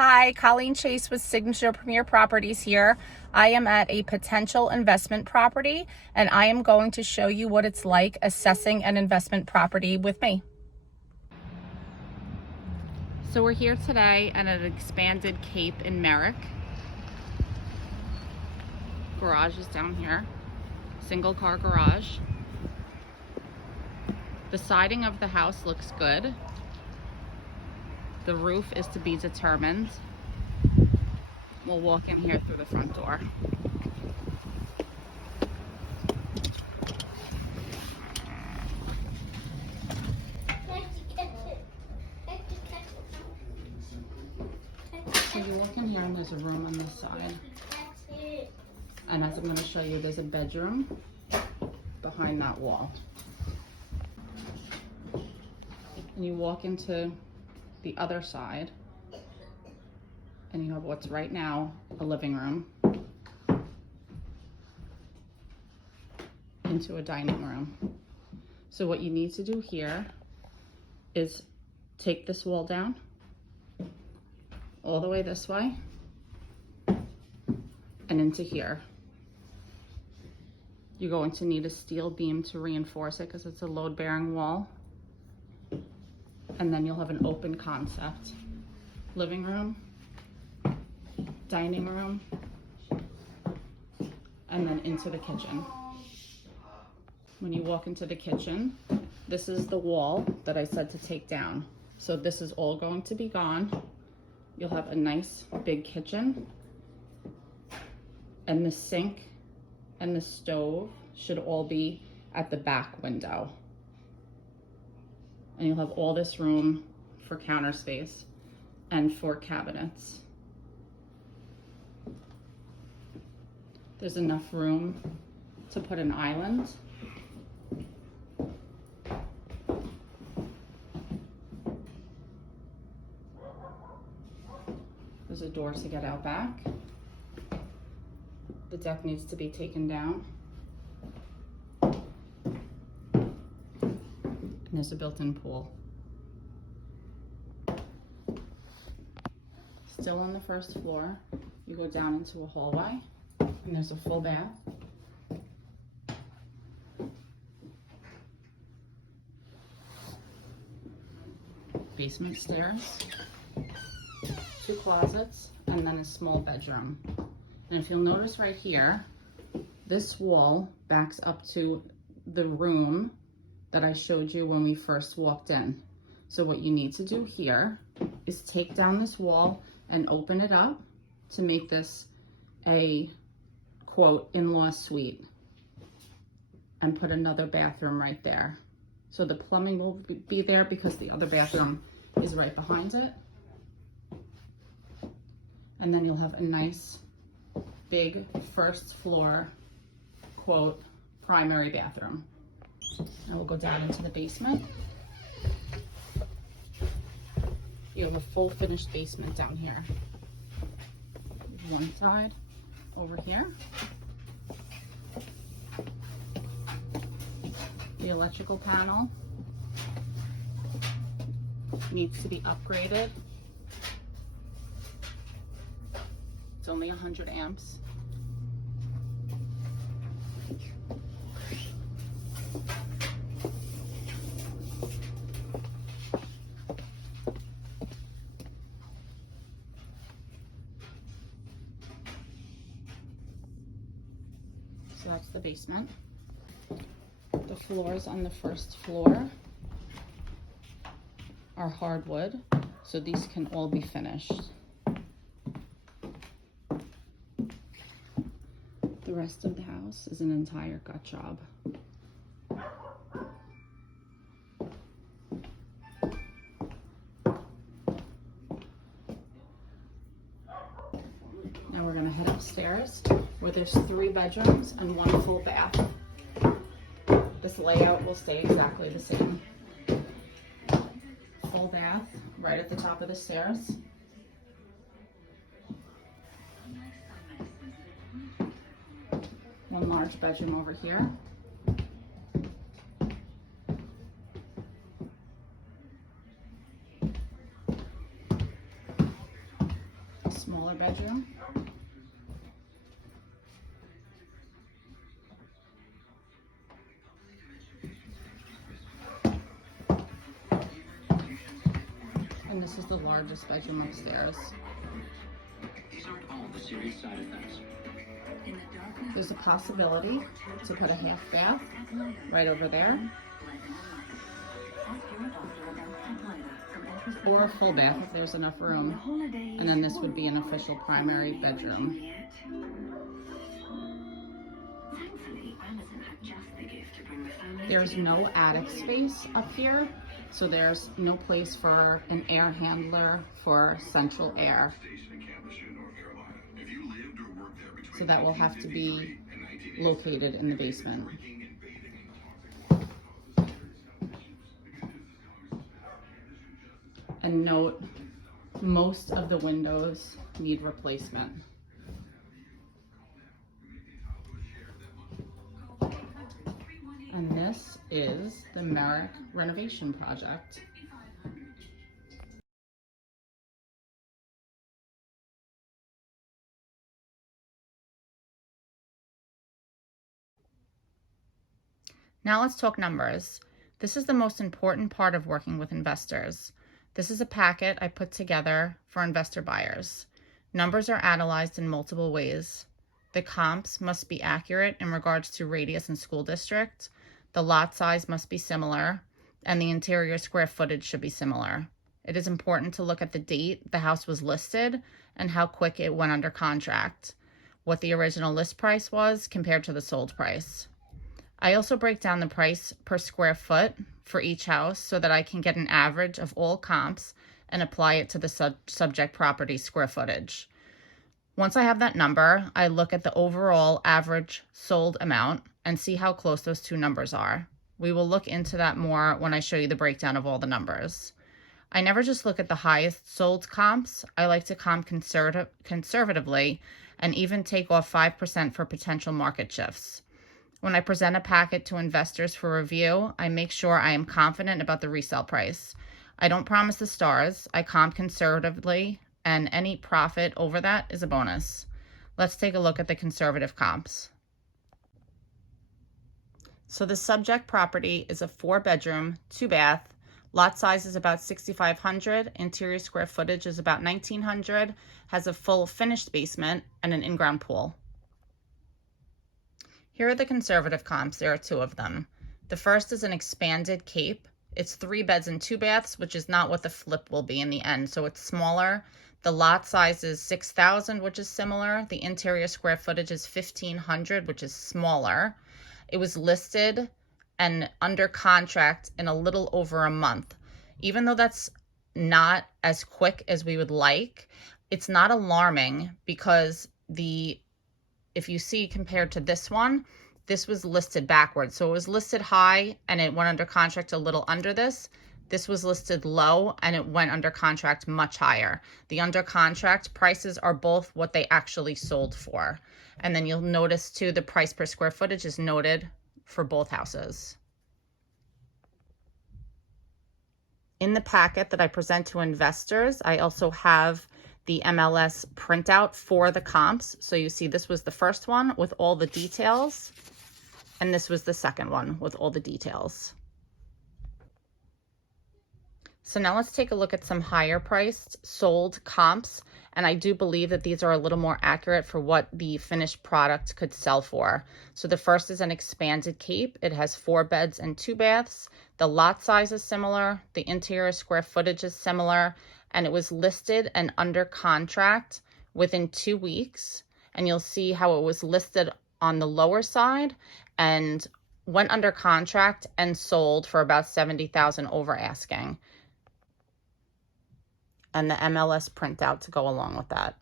Hi, Colleen Chase with Signature Premier Properties here. I am at a potential investment property and I am going to show you what it's like assessing an investment property with me. So we're here today at an expanded Cape in Merrick. Garage is down here, single car garage. The siding of the house looks good. The roof is to be determined. We'll walk in here through the front door. So you walk in here and there's a room on this side. And as I'm going to show you, there's a bedroom behind that wall. And you walk into the other side and you have what's right now a living room into a dining room. So what you need to do here is take this wall down all the way this way and into here. You're going to need a steel beam to reinforce it because it's a load-bearing wall. And then you'll have an open concept. Living room, dining room, and then into the kitchen. When you walk into the kitchen, this is the wall that I said to take down. So this is all going to be gone. You'll have a nice big kitchen, and the sink and the stove should all be at the back window. And you'll have all this room for counter space and for cabinets. There's enough room to put an island. There's a door to get out back. The deck needs to be taken down. And there's a built-in pool. Still on the first floor, you go down into a hallway, and there's a full bath. Basement stairs, 2 closets, and then a small bedroom. And if you'll notice right here, this wall backs up to the room that I showed you when we first walked in. So what you need to do here is take down this wall and open it up to make this a, quote, in-law suite, and put another bathroom right there. So the plumbing will be there because the other bathroom is right behind it. And then you'll have a nice big first floor, quote, primary bathroom. Now we'll go down into the basement. You have a full finished basement down here. One side over here. The electrical panel needs to be upgraded. It's only 100 amps. So that's the basement. The floors on the first floor are hardwood, so these can all be finished. The rest of the house is an entire gut job. Now we're gonna head upstairs where there's 3 bedrooms and 1 full bath. This layout will stay exactly the same. Full bath right at the top of the stairs. One large bedroom over here. smaller bedroom. And this is the largest bedroom upstairs. These aren't all the serious side effects. There's a possibility to put a half bath right over there, or a full bath if there's enough room. And then this would be an official primary bedroom. There's no attic space up here, so there's no place for an air handler for central air. So that will have to be located in the basement. And note, most of the windows need replacement. And this is the Merrick renovation project. Now let's talk numbers. This is the most important part of working with investors. This is a packet I put together for investor buyers. Numbers are analyzed in multiple ways. The comps must be accurate in regards to radius and school district. The lot size must be similar, and the interior square footage should be similar. It is important to look at the date the house was listed and how quick it went under contract, what the original list price was compared to the sold price. I also break down the price per square foot for each house so that I can get an average of all comps and apply it to the subject property square footage. Once I have that number, I look at the overall average sold amount and see how close those two numbers are. We will look into that more when I show you the breakdown of all the numbers. I never just look at the highest sold comps. I like to comp conservatively and even take off 5% for potential market shifts. When I present a packet to investors for review, I make sure I am confident about the resale price. I don't promise the stars. I comp conservatively, and any profit over that is a bonus. Let's take a look at the conservative comps. So the subject property is a 4-bedroom, 2-bath. Lot size is about 6,500. Interior square footage is about 1,900. Has a full finished basement and an in-ground pool. Here are the conservative comps. There are 2 of them. The first is an expanded cape. It's 3 beds and 2 baths, which is not what the flip will be in the end. So it's smaller. The lot size is 6,000, which is similar. The interior square footage is 1,500, which is smaller. It was listed and under contract in a little over a month. Even though that's not as quick as we would like, it's not alarming because if you see compared to this one, this was listed backwards. So it was listed high and it went under contract a little under this. This was listed low and it went under contract much higher. The under contract prices are both what they actually sold for. And then you'll notice too, the price per square footage is noted for both houses. In the packet that I present to investors, I also have the MLS printout for the comps. So you see this was the first one with all the details, and this was the second one with all the details. So now let's take a look at some higher priced sold comps. And I do believe that these are a little more accurate for what the finished product could sell for. So the first is an expanded cape. It has 4 beds and 2 baths. The lot size is similar. The interior square footage is similar. And it was listed and under contract within 2 weeks. And you'll see how it was listed on the lower side and went under contract and sold for about $70,000 over asking. And the MLS printout to go along with that.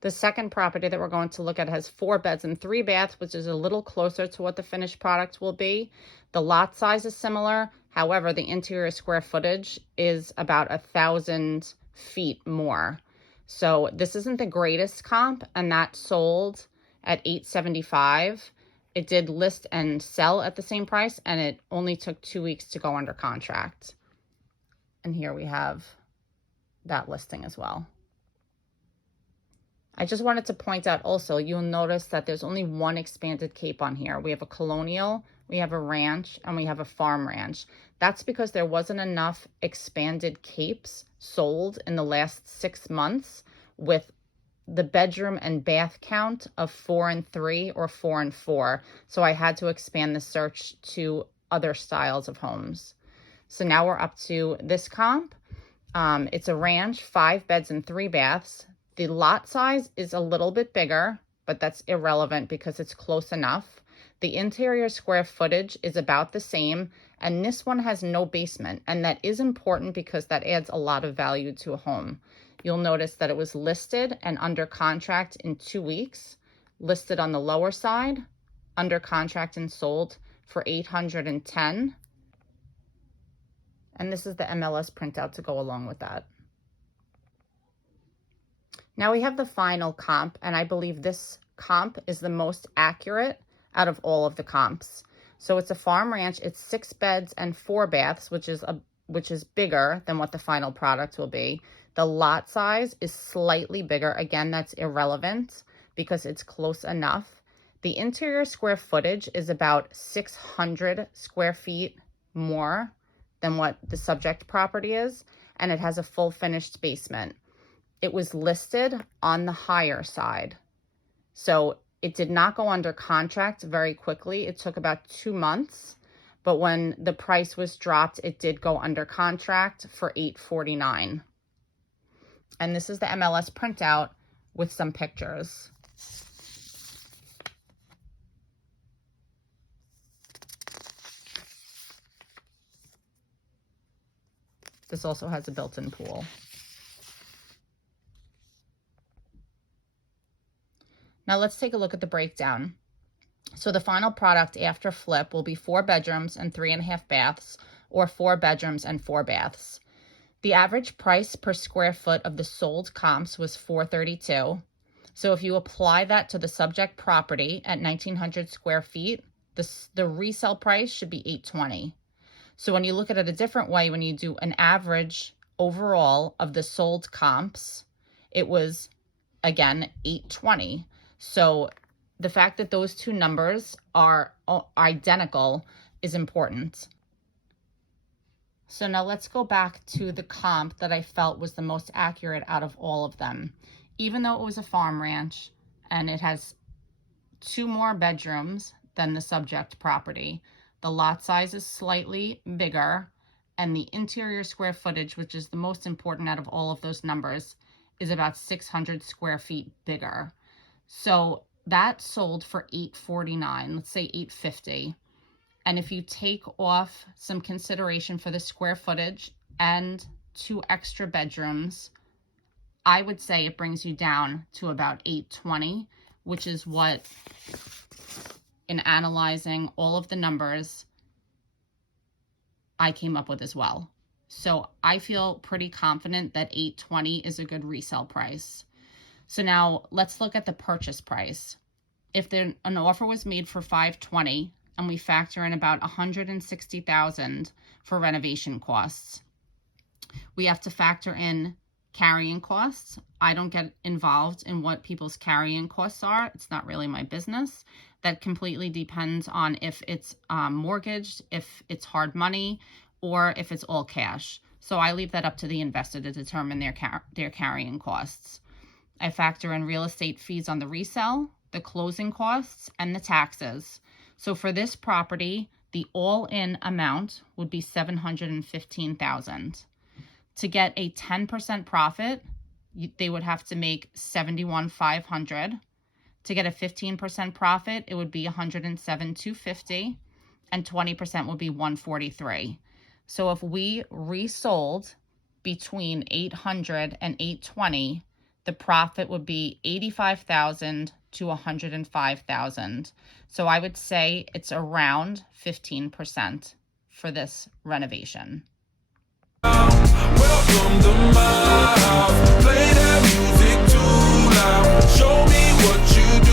The second property that we're going to look at has 4 beds and 3 baths, which is a little closer to what the finished product will be. The lot size is similar. However, the interior square footage is about 1,000 feet more. So this isn't the greatest comp, and that sold at $875. It did list and sell at the same price, and it only took 2 weeks to go under contract. And here we have that listing as well. I just wanted to point out also, you'll notice that there's only one expanded cape on here. We have a colonial, we have a ranch, and we have a farm ranch. That's because there wasn't enough expanded capes sold in the last 6 months with the bedroom and bath count of 4 and 3 or 4 and 4. So I had to expand the search to other styles of homes. So now we're up to this comp. It's a ranch, 5 beds and 3 baths. The lot size is a little bit bigger, but that's irrelevant because it's close enough. The interior square footage is about the same, and this one has no basement, and that is important because that adds a lot of value to a home. You'll notice that it was listed and under contract in 2 weeks, listed on the lower side, under contract and sold for $810. And this is the MLS printout to go along with that. Now we have the final comp, and I believe this comp is the most accurate out of all of the comps. So it's a farm ranch. It's 6 beds and 4 baths, which is bigger than what the final product will be. The lot size is slightly bigger. Again, that's irrelevant because it's close enough. The interior square footage is about 600 square feet more than what the subject property is, and it has a full finished basement. It was listed on the higher side. So it did not go under contract very quickly. It took about 2 months, but when the price was dropped, it did go under contract for $849. And this is the MLS printout with some pictures. This also has a built-in pool. Now let's take a look at the breakdown. So the final product after flip will be 4 bedrooms and 3.5 baths, or 4 bedrooms and 4 baths. The average price per square foot of the sold comps was $432. So if you apply that to the subject property at 1,900 square feet, the resale price should be $820. So when you look at it a different way, when you do an average overall of the sold comps, it was, again, $820. So the fact that those two numbers are identical is important. So now let's go back to the comp that I felt was the most accurate out of all of them. Even though it was a farm ranch and it has 2 more bedrooms than the subject property, the lot size is slightly bigger, and the interior square footage, which is the most important out of all of those numbers, is about 600 square feet bigger. So that sold for $849, let's say $850. And if you take off some consideration for the square footage and 2 extra bedrooms, I would say it brings you down to about $820, which is what, in analyzing all of the numbers, I came up with as well. So I feel pretty confident that $820 is a good resale price. So now let's look at the purchase price. If an offer was made for $520 and we factor in about $160,000 for renovation costs, we have to factor in carrying costs. I don't get involved in what people's carrying costs are. It's not really my business. That completely depends on if it's mortgaged, if it's hard money, or if it's all cash. So I leave that up to the investor to determine their carrying costs. I factor in real estate fees on the resale, the closing costs, and the taxes. So for this property, the all-in amount would be $715,000. To get a 10% profit, they would have to make $71,500. To get a 15% profit, it would be $107,250, and 20% would be $143. So if we resold between $800 and $820, the profit would be $85,000 to $105,000. So I would say it's around 15% for this renovation. Welcome to my house. Play that music too loud. Show me what you do.